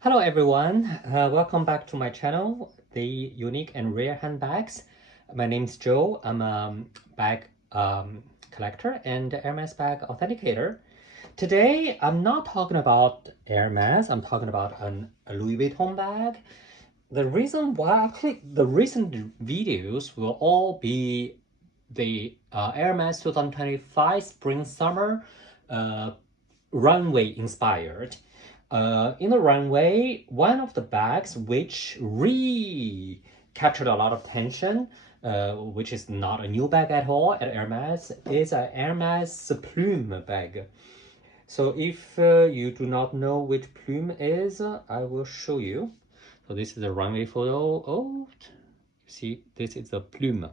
Hello everyone, welcome back to my channel, The Unique and Rare Handbags. My name is Joe. I'm a bag collector and Hermes bag authenticator. Today, I'm not talking about Hermes, I'm talking about a Louis Vuitton bag. The reason why actually the recent videos will all be the Hermes 2025 Spring Summer runway inspired. In the runway, one of the bags which captured a lot of attention, which is not a new bag at all at Hermes, is a Hermes Plume bag. So if you do not know which Plume is, I will show you. So this is a runway photo. Oh, you see, this is a Plume.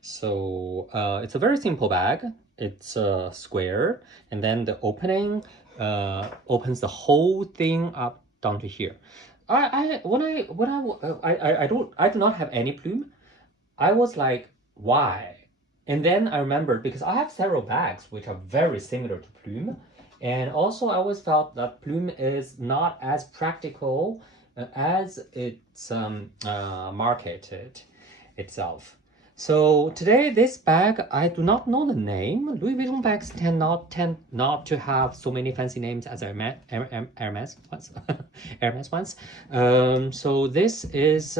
So it's a very simple bag. It's square, and then the opening opens the whole thing up down to here. I do not have any plume. I was like, why? And then I remembered because I have several bags which are very similar to plume, and also I always felt that plume is not as practical as it's marketed itself. So today, this bag, I do not know the name. Louis Vuitton bags tend not to have so many fancy names as Hermes ones. Hermes ones. So this is,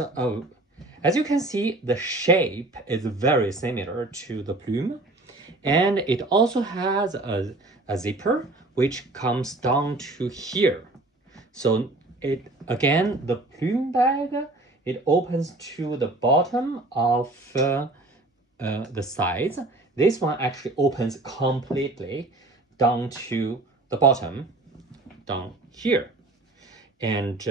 as you can see, the shape is very similar to the plume, and it also has a zipper which comes down to here. So it again, the plume bag, it opens to the bottom of the sides. This one actually opens completely down to the bottom, down here. And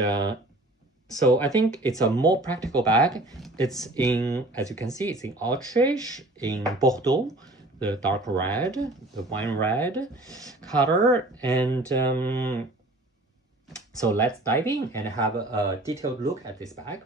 so I think it's a more practical bag. It's in, as you can see, it's in Ostrich, in Bordeaux, the dark red, the wine red color. And so let's dive in and have a detailed look at this bag.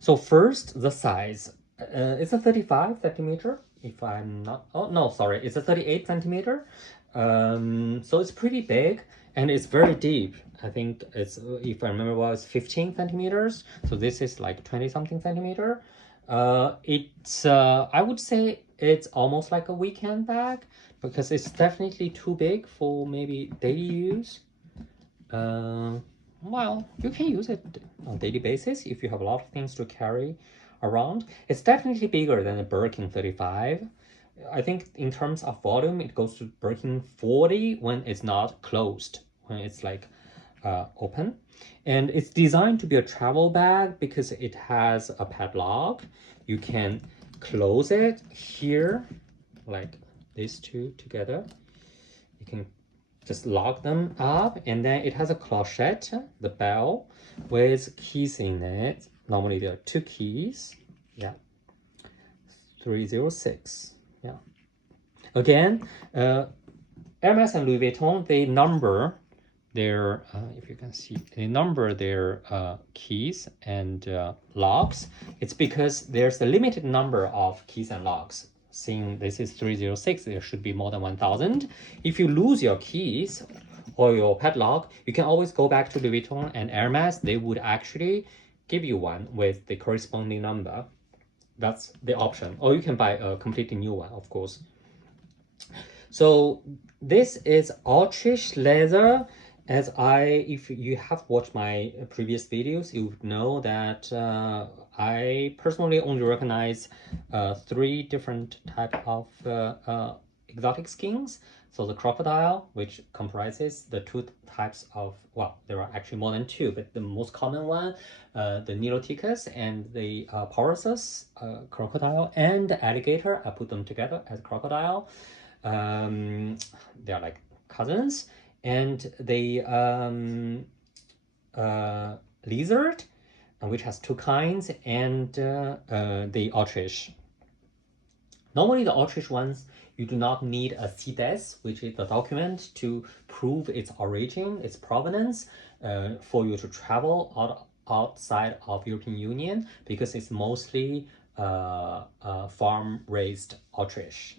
So first, the size. It's a 35 centimeter, if I'm not, oh no, sorry, it's a 38 centimeter. So it's pretty big and it's very deep. I think it's, if I remember well, it's 15 centimeters. So this is like 20 something centimeter. I would say it's almost like a weekend bag because it's definitely too big for maybe daily use. Well, you can use it on a daily basis if you have a lot of things to carry around. It's definitely bigger than the Birkin 35. I think in terms of volume, it goes to Birkin 40 when it's not closed, when it's like open. And it's designed to be a travel bag because it has a padlock. You can close it here, like these two together. You can just lock them up, and then it has a clochette, the bell, with keys in it. Normally there are two keys. Yeah, 306. Yeah. Again, Hermes and Louis Vuitton, they number their, if you can see, they number their keys and locks. It's because there's a limited number of keys and locks. Seeing this is 306, there should be more than 1000. If you lose your keys or your padlock, you can always go back to Louis Vuitton and Hermes. They would actually give you one with the corresponding number. That's the option. Or you can buy a completely new one, of course. So this is Ostrich leather. If you have watched my previous videos, you would know that I personally only recognize three different type of exotic skins. So the crocodile, which comprises the two types of, well, there are actually more than two, but the most common one, the Niloticus and the Paurosus, crocodile and alligator. I put them together as crocodile. They're like cousins. And the lizard, which has two kinds, and the ostrich. Normally, the ostrich ones, you do not need a CITES, which is the document to prove its origin, its provenance, for you to travel outside of European Union, because it's mostly farm-raised ostrich.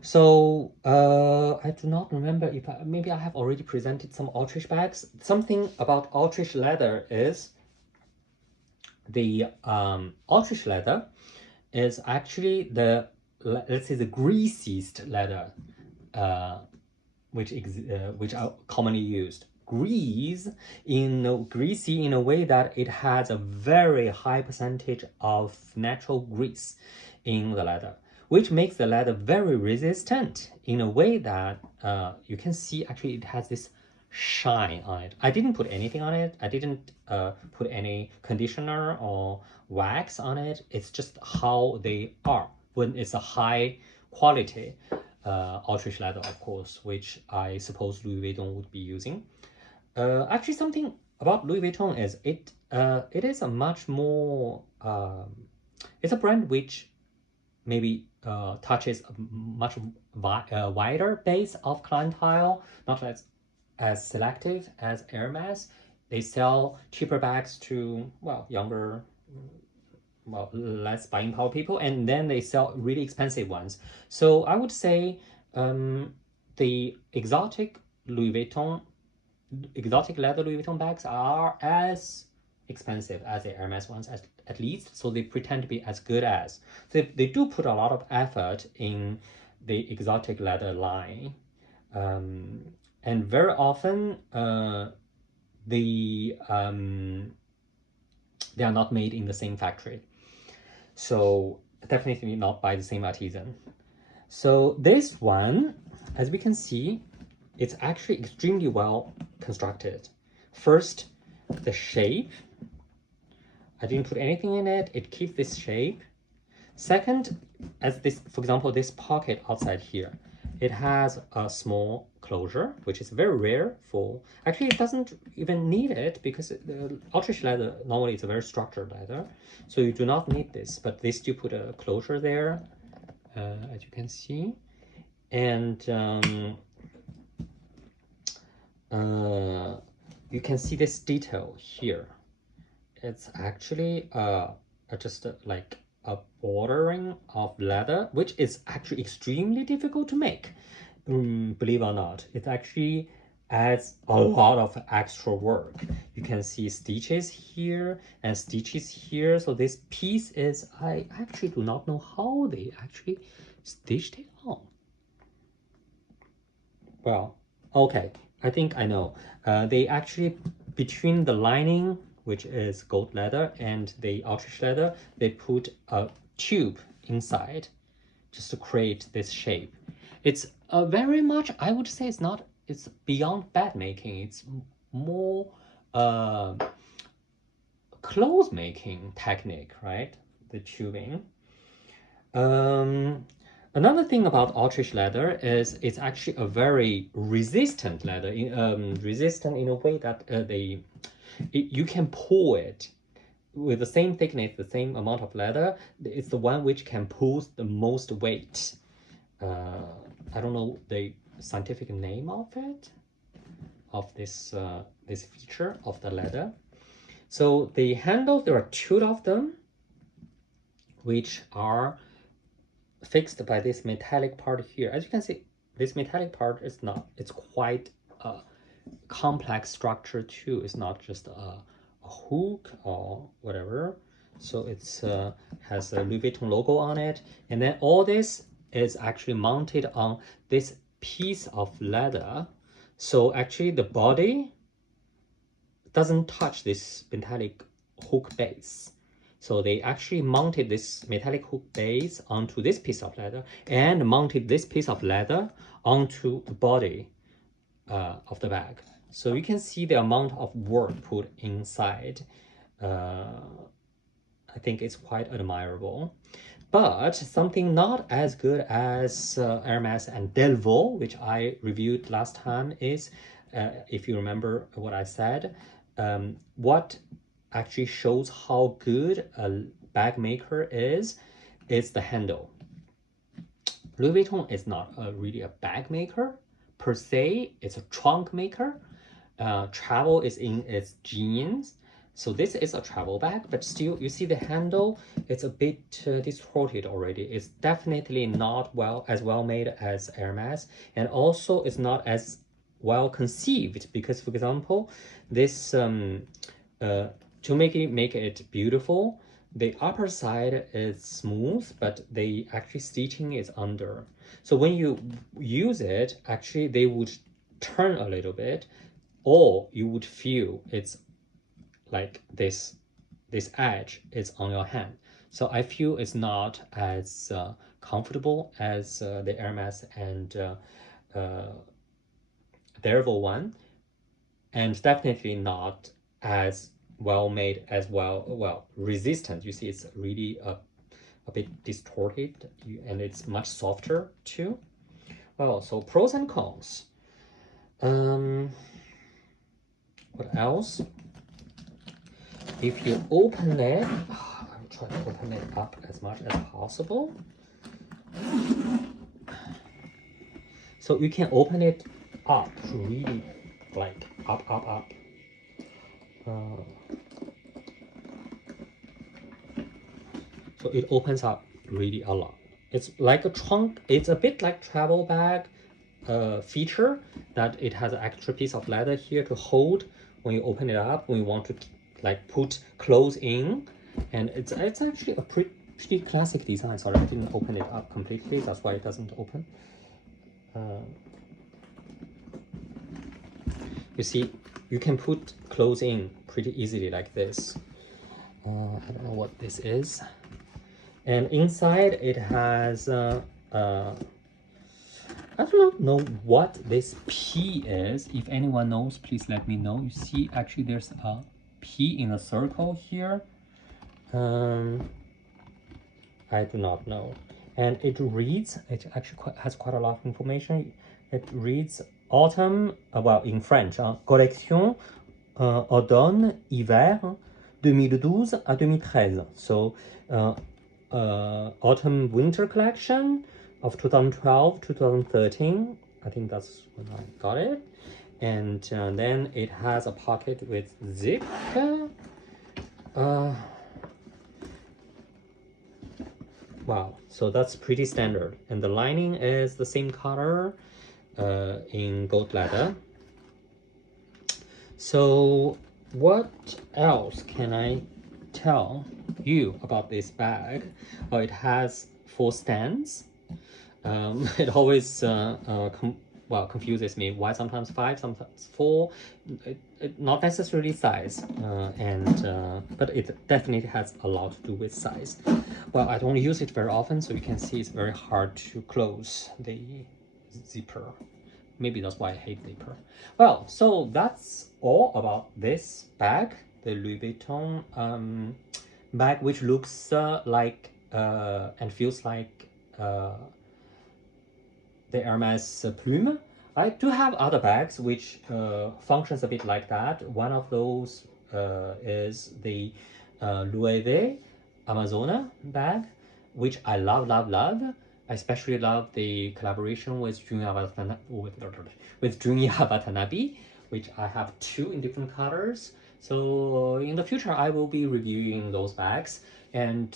So I do not remember if maybe I have already presented some Ostrich bags. Something about Ostrich leather is the Ostrich leather is actually the, let's say, the greasiest leather uh, which are commonly used. Greasy in a way that it has a very high percentage of natural grease in the leather, which makes the leather very resistant in a way that you can see actually it has this shine on it. I didn't put anything on it. I didn't put any conditioner or wax on it. It's just how they are when it's a high quality Ostrich leather, of course, which I suppose Louis Vuitton would be using. Actually, something about Louis Vuitton is it is a much more it's a brand which maybe touches a much wider base of clientele, not as selective as Hermes. They sell cheaper bags to, well, younger, well, less buying power people, and then they sell really expensive ones. So I would say the exotic leather Louis Vuitton bags are as expensive as the Hermes ones, at least. So they pretend to be as good as. So they do put a lot of effort in the exotic leather line, and very often the they are not made in the same factory. So definitely not by the same artisan. So this one, as we can see, it's actually extremely well constructed. First, the shape. I didn't put anything in it. It keeps this shape. Second, as this, for example, this pocket outside here, it has a small closure, which is very rare for, actually it doesn't even need it because the Ostrich leather normally is a very structured leather. So you do not need this, but they still put a closure there, as you can see. And you can see this detail here. It's actually just like a bordering of leather, which is actually extremely difficult to make. Believe it or not, it actually adds a lot of extra work. You can see stitches here and stitches here. So this piece is, I actually do not know how they actually stitched it on. Well, okay, I think I know. They actually, between the lining, which is gold leather, and the Ostrich leather, they put a tube inside just to create this shape. It's very much, I would say it's beyond bag making. It's more uh, clothes making technique, right? The tubing. Another thing about Ostrich leather is it's actually a very resistant leather, resistant in a way that you can pull it with the same thickness, the same amount of leather. It's the one which can pull the most weight. I don't know the scientific name of it, of this feature of the leather. So the handles, there are two of them, which are fixed by this metallic part here. As you can see, this metallic part is not, it's quite a complex structure too. It's not just a hook or whatever. So it's has a Louis Vuitton logo on it. And then all this is actually mounted on this piece of leather. So actually the body doesn't touch this metallic hook base. So they actually mounted this metallic hook base onto this piece of leather and mounted this piece of leather onto the body of the bag. So you can see the amount of work put inside. I think it's quite admirable. But something not as good as Hermes and Delvaux, which I reviewed last time, is, if you remember what I said, what actually shows how good a bag maker is the handle. Louis Vuitton is not really a bag maker per se. It's a trunk maker. Travel is in its genes. So this is a travel bag, but still you see the handle, it's a bit distorted already. It's definitely not as well made as Hermes, and also it's not as well conceived because, for example, this to make it beautiful, the upper side is smooth, but the actually stitching is under. So when you use it, actually they would turn a little bit, or you would feel it's like this edge is on your hand. So I feel it's not as comfortable as the Hermes and Derval one, and definitely not as well made as well resistant. You see, it's really a bit distorted, and it's much softer too. Well, so pros and cons. What else? If you open it, I'll try to open it up as much as possible. So you can open it up, really like up. So it opens up really a lot. It's like a trunk. It's a bit like travel bag feature that it has an extra piece of leather here to hold when you open it up, when you want to like put clothes in. And it's actually a pretty classic design. Sorry, I didn't open it up completely. That's why it doesn't open. You see, you can put clothes in pretty easily like this. I don't know what this is. And inside it has I do not know what this P is. If anyone knows, please let me know. You see, actually there's a P in a circle here. I do not know. And it reads, it actually has quite a lot of information. It reads autumn, well, in French, collection automne-hiver 2012 à 2013. So autumn winter collection of 2012 2013. I think that's when I got it. And then it has a pocket with zip. Wow, so that's pretty standard. And the lining is the same color in gold leather. So what else can I tell you about this bag? Oh, it has 4 stands. It always confuses me why sometimes 5, sometimes 4. Not necessarily size, but it definitely has a lot to do with size. Well, I don't use it very often, so you can see it's very hard to close the zipper. Maybe that's why I hate zipper. Well, so that's all about this bag, the Louis Vuitton bag, which looks like and feels like the Hermes Plume. I do have other bags which functions a bit like that. One of those is the Louis V Amazona bag, which I love. I especially love the collaboration with Junya Watanabe, which I have 2 in different colors. So in the future, I will be reviewing those bags, and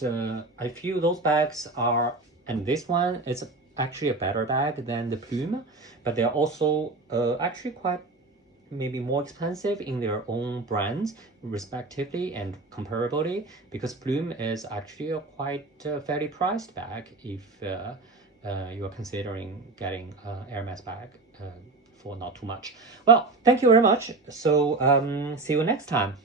I feel those bags are, and this one is actually a better bag than the Plume, but they're also actually quite maybe more expensive in their own brands respectively and comparably, because Plume is actually a quite fairly priced bag if you are considering getting an Hermes bag for not too much. Well, thank you very much. So see you next time.